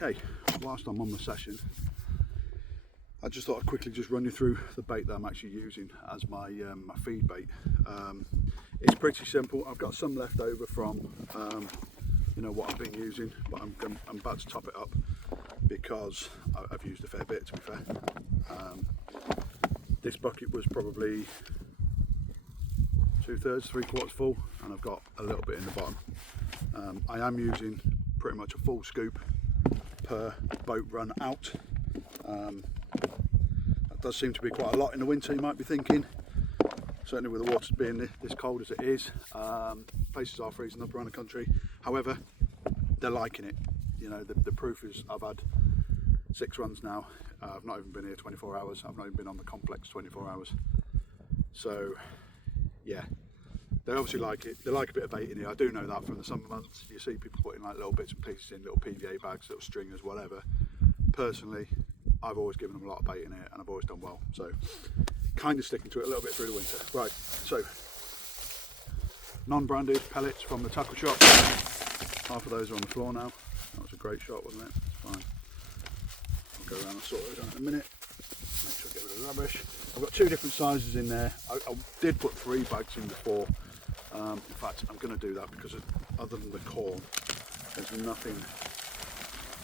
Okay, whilst I'm on the session, I just thought I'd quickly just run you through the bait that I'm actually using as my my feed bait. It's pretty simple. I've got some left over from you know, what I've been using, but I'm about to top it up because I've used a fair bit, to be fair. This bucket was probably 2/3, 3/4 full, and I've got a little bit in the bottom. I am using pretty much a full scoop per boat run out. That does seem to be quite a lot in the winter, you might be thinking. Certainly with the water being this cold as it is. Places are freezing up around the country. However, they're liking it. You know, the proof is I've had 6 runs now. I've not even been here 24 hours. I've not even been on the complex 24 hours. So, yeah, they obviously like it. They like a bit of bait in here. I do know that from the summer months. You see people putting like little bits and pieces in, little PVA bags, little stringers, whatever. Personally, I've always given them a lot of bait in it, and I've always done well. So, kind of sticking to it a little bit through the winter. Right, so non-branded pellets from the tackle shop. Half of those are on the floor now. That was a great shot, wasn't it? It's fine. I'll go around and sort those out in a minute. Make sure I get rid of the rubbish. I've got 2 different sizes in there. I did put 3 bags in before. In fact, I'm going to do that because other than the corn, there's nothing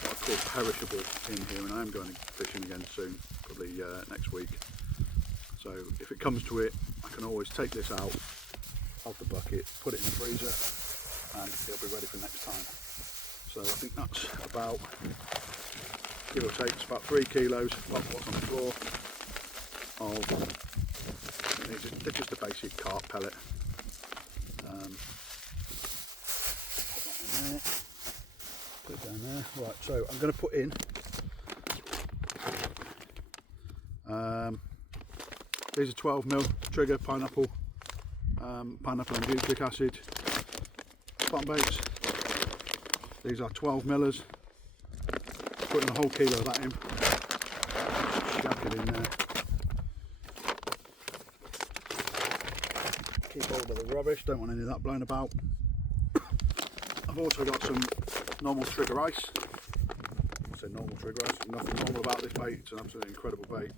what I call perishable in here, and I am going fishing again soon, probably next week. So if it comes to it, I can always take this out of the bucket, put it in the freezer, and it'll be ready for next time. So I think that's about, give or take, it's about 3 kilos of what's on the floor of, they're just a basic carp pellet. Put that in there, put it down there. Right, so I'm going to put in these are 12mm trigger pineapple and butyric acid bottom baits. These are 12mm. Putting a whole kilo of that in. Jack it in there. Keep hold of the rubbish, don't want any of that blown about. I've also got some normal trigger ice. I say normal trigger ice, there's nothing normal about this bait, it's an absolutely incredible bait.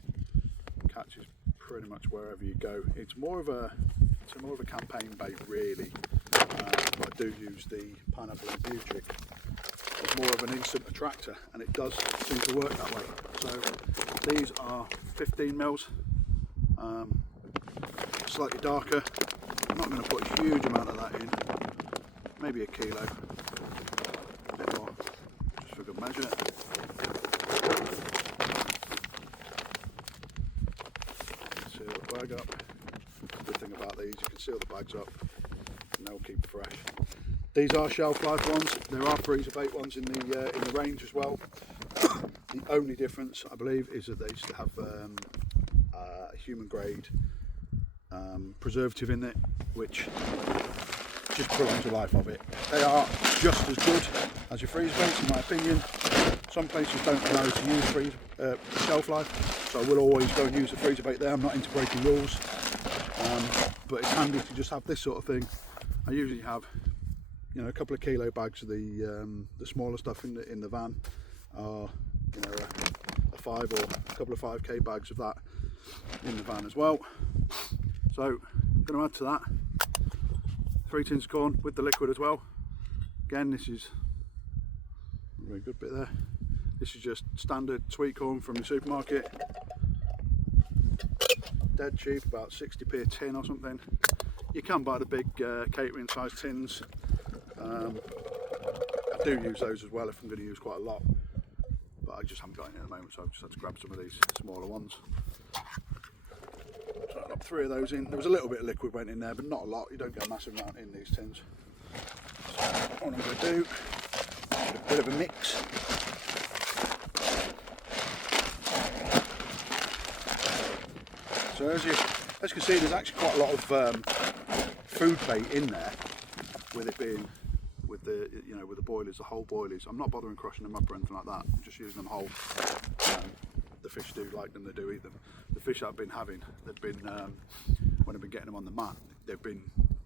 Catches pretty much wherever you go. It's more of a campaign bait really. But I do use the pineapple and butyric. It's more of an instant attractor, and it does seem to work that way. So these are 15mm, slightly darker. I'm not going to put a huge amount of that in, maybe a kilo, a bit more, just for good measure. Seal the bag up. Good thing about these, you can seal the bags up and they'll keep fresh. These are shelf life ones. There are freezer bait ones in the range as well. The only difference, I believe, is that they used to have a human grade preservative in it, which just prolongs the life of it. They are just as good as your freezer baits, in my opinion. Some places don't know to use shelf life, so I will always go and use a freezer bait there. I'm not into breaking rules, but it's handy to just have this sort of thing. I usually have, you know, a couple of kilo bags of the smaller stuff in the van, or you know, a 5 or a couple of 5k bags of that in the van as well. So I'm going to add to that 3 tins of corn with the liquid as well. Again, this is a very good bit there. This is just standard sweet corn from the supermarket. Dead cheap, about 60p a tin or something. You can buy the big catering size tins. I do use those as well if I'm going to use quite a lot, but I just haven't got any at the moment, so I've just had to grab some of these smaller ones. So I got 3 of those in. There was a little bit of liquid went in there, but not a lot. You don't get a massive amount in these tins. So what I'm going to do, a bit of a mix. So as you can see, there's actually quite a lot of food bait in there, with it being with the boilies, the whole boilies. I'm not bothering crushing them up or anything like that. I'm just using them whole. The fish do like them, they do eat them. The fish I've been having, they've been when I've been getting them on the mat, they've been,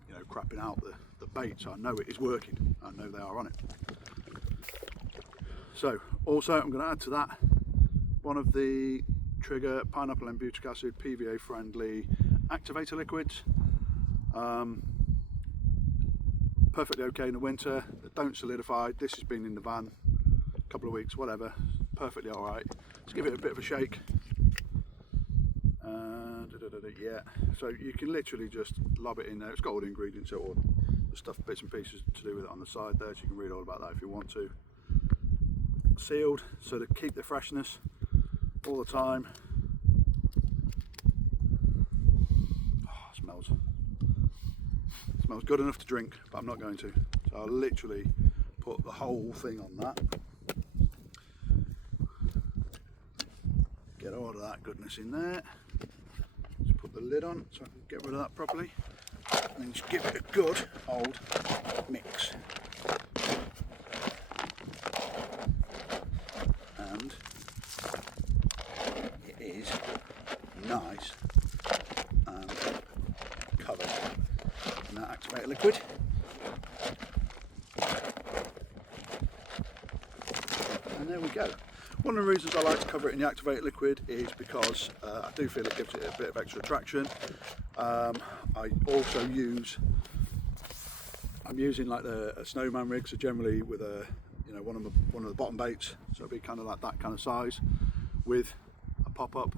you know, crapping out the bait. So I know it is working. I know they are on it. So also I'm going to add to that one of the Trigger pineapple and butyric acid PVA friendly activator liquids. Perfectly okay in the winter, they don't solidify. This has been in the van a couple of weeks, whatever, perfectly alright. Let's give it a bit of a shake. Yeah, so you can literally just lob it in there. It's got all the ingredients, all the stuff, bits and pieces to do with it on the side there, so you can read all about that if you want to. Sealed, so to keep the freshness all the time. Oh, smells good enough to drink, but I'm not going to. So I'll literally put the whole thing on that. Get all of that goodness in there. Just put the lid on so I can get rid of that properly. And then just give it a good old mix. And it is nice and covered in that activator liquid. And there we go. One of the reasons I like to cover it in the activator liquid is because I do feel it gives it a bit of extra traction. I also I'm using like a snowman rig, so generally with a one of the bottom baits, so it'll be kind of like that kind of size with a pop-up.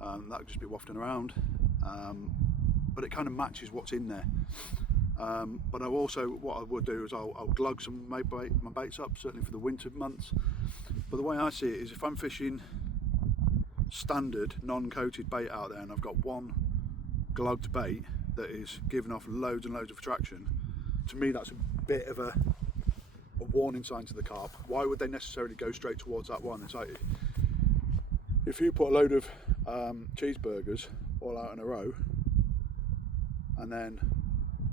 That would just be wafting around, but it kind of matches what's in there. But what I would do is I'll glug some my baits up, certainly for the winter months. But the way I see it is, if I'm fishing standard non-coated bait out there and I've got one glugged bait that is giving off loads and loads of traction, to me that's a bit of a warning sign to the carp. Why would they necessarily go straight towards that one? It's like if you put a load of cheeseburgers all out in a row, and then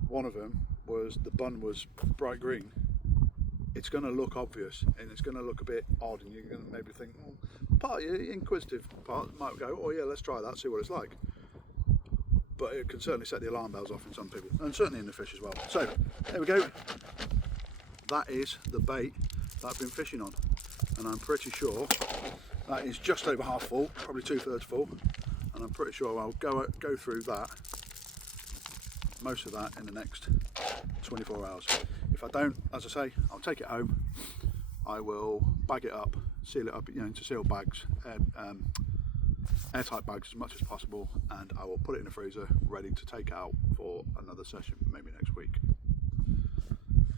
one of them the bun was bright green, it's going to look obvious and it's going to look a bit odd, and you're going to maybe think, well, part of your inquisitive part might go, oh yeah, let's try that, see what it's like. But it can certainly set the alarm bells off in some people, and certainly in the fish as well. So there we go. That is the bait that I've been fishing on, and I'm pretty sure that is just over half full, probably 2/3 full, and I'm pretty sure I'll go through that, most of that, in the next 24 hours. If I don't, as I say, I'll take it home, I will bag it up, seal it up into sealed bags, airtight bags as much as possible, and I will put it in the freezer ready to take out for another session, maybe next week.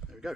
There we go.